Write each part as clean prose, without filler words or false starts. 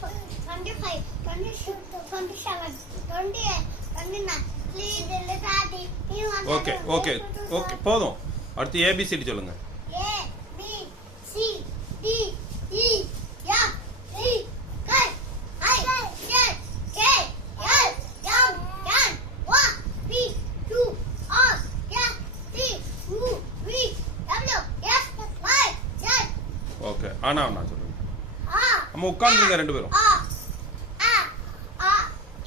25, 26, 27, 28, 29. Okay okay okay போதும். அடுத்து ABCD சொல்லுங்க. A B C D E F G H I J K L M N O P Q R S T U V W X Y Z. Okay ஆனா ஆனா சொல்லுங்க. ஆ அம்மா உட்கார்ந்துங்க ரெண்டு பேரும். ஆ ஆ ஆ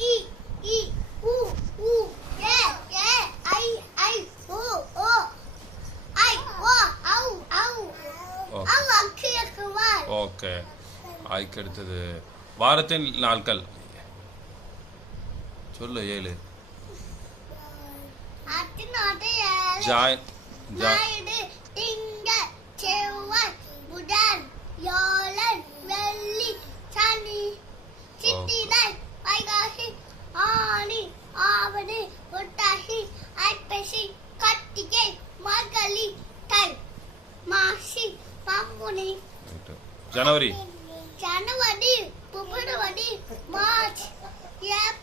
இ இ உ உ ஏ ஏ ஐ ஐ ஓ ஓ ஐ ஓ ஔ ஔ ஔ அக்கியக்குவாய். ஓகே அதுக்கு அடுத்தது வாரத்தின் நாட்கள் சொல்லு 7. அத்தினாட்டு ஜாய் ஞாயிறு திங்கள் செவ்வாய் புதன் வியாழன் வெள்ளி சனி சித்திரை வைகாசி ஆனி ஆவணி புரட்டாசி ஐப்பசி கார்த்திகை மார்கழி தை மாசி பங்குனி ஜனவரி ஜனவரி பிப்ரவரி மார்ச் ஏப்ரல்